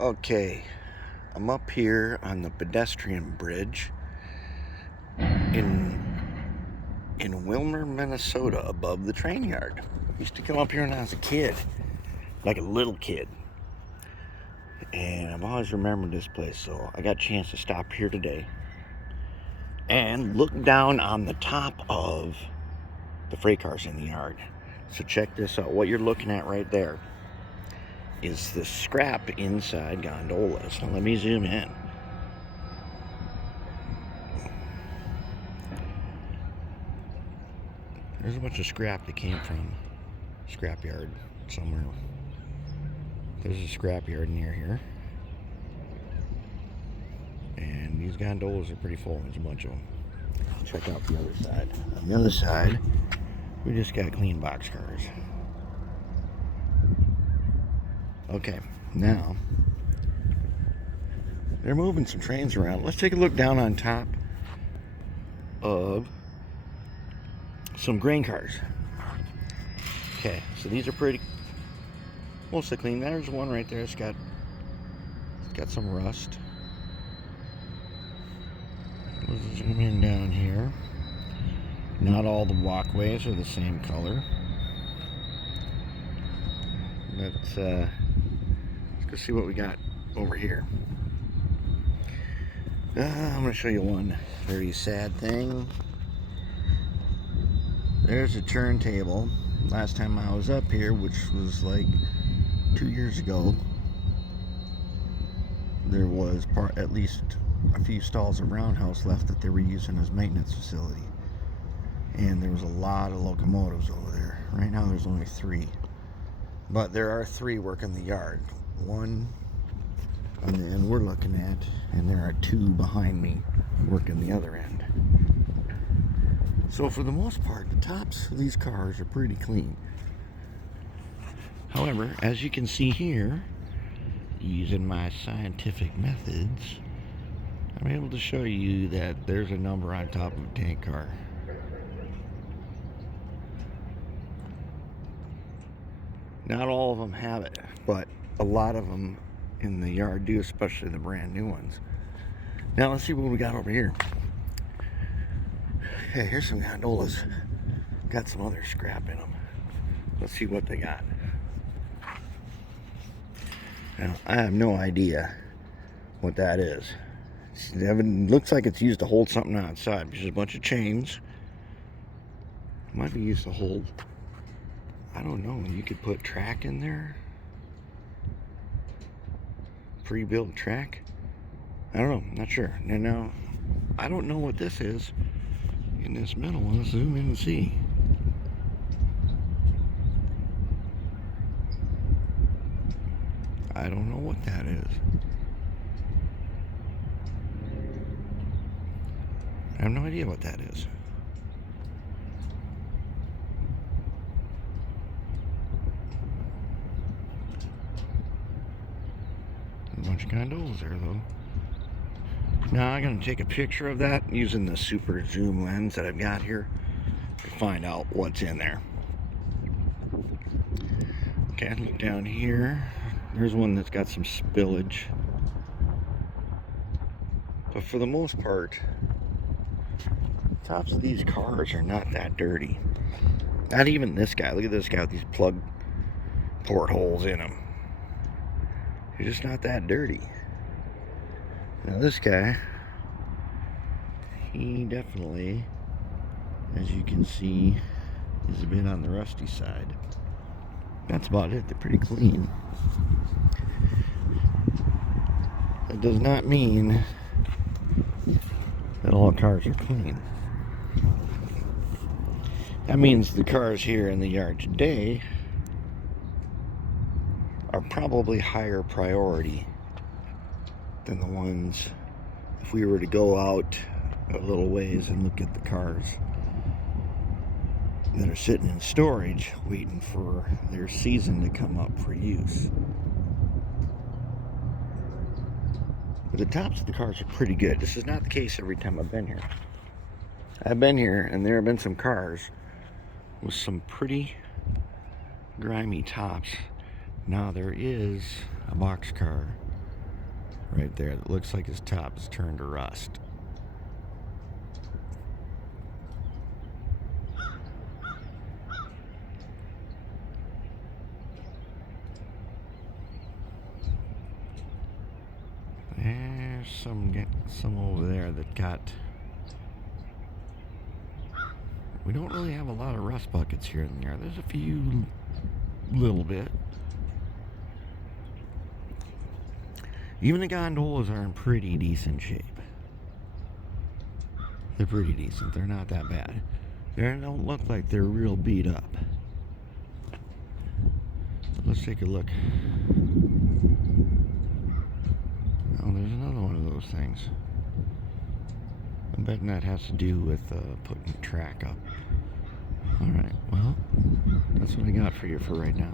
Okay, I'm up here on the pedestrian bridge in Willmar, Minnesota, above the train yard. Used to come up here when I was a kid, like a little kid. And I've always remembered this place, so I got a chance to stop here today and look down on the top of the freight cars in the yard. So check this out. What you're looking at right there is the scrap inside gondolas. Now let me zoom in. There's a bunch of scrap that came from scrap yard somewhere. There's a scrap yard near here. And these gondolas are pretty full. There's a bunch of them. Check out the other side. On the other side, we just got clean box cars. Okay, now they're moving some trains around. Let's take a look down on top of some grain cars. Okay, so these are pretty mostly clean. There's one right there. It's got some rust. Let's zoom in down here. Not all the walkways are the same color. Let's go see what we got over here. I'm going to show you one very sad thing. There's a turntable. Last time I was up here, which was like 2 years ago, there was at least a few stalls of roundhouse left that they were using as maintenance facility. And there was a lot of locomotives over there. Right now there's only 3. But there are 3 working the yard. One on the end we're looking at, and there are 2 behind me working the other end. So for the most part, the tops of these cars are pretty clean. However, as you can see here, using my scientific methods, I'm able to show you that there's a number on top of a tank car. Not all of them have it, but a lot of them in the yard do, especially the brand new ones. Now let's see what we got over here. Okay, here's some gondolas. Got some other scrap in them. Let's see what they got. Now, I have no idea what that is. It looks like it's used to hold something outside. There's a bunch of chains. Might be used to hold, I don't know, you could put track in there. Pre-built track. I don't know, not sure. And now, I don't know what this is in this middle one. Let's zoom in and see. I don't know what that is. I have no idea what that is. There's a bunch of gondolas there, though. Now I'm going to take a picture of that using the super zoom lens that I've got here to find out what's in there. Okay, I look down here. There's one that's got some spillage. But for the most part, the tops of these cars are not that dirty. Not even this guy. Look at this guy with these plug portholes in them. They're just not that dirty. Now this guy, he definitely, as you can see, is a bit on the rusty side. That's about it. They're pretty clean. That does not mean that all cars are clean. That means the cars here in the yard today are probably higher priority than the ones if we were to go out a little ways and look at the cars that are sitting in storage waiting for their season to come up for use. But the tops of the cars are pretty good. This is not the case every time I've been here. I've been here and there have been some cars with some pretty grimy tops. Now there is a box car right there. It looks like his top is turned to rust. There's some over there that got... We don't really have a lot of rust buckets here and there. There's a few, little bit. Even the gondolas are in pretty decent shape. They're pretty decent. They're not that bad. They don't look like they're real beat up. Let's take a look. Oh, there's another one of those things. I'm betting that has to do with putting the track up. Alright, well, that's what I got for you for right now.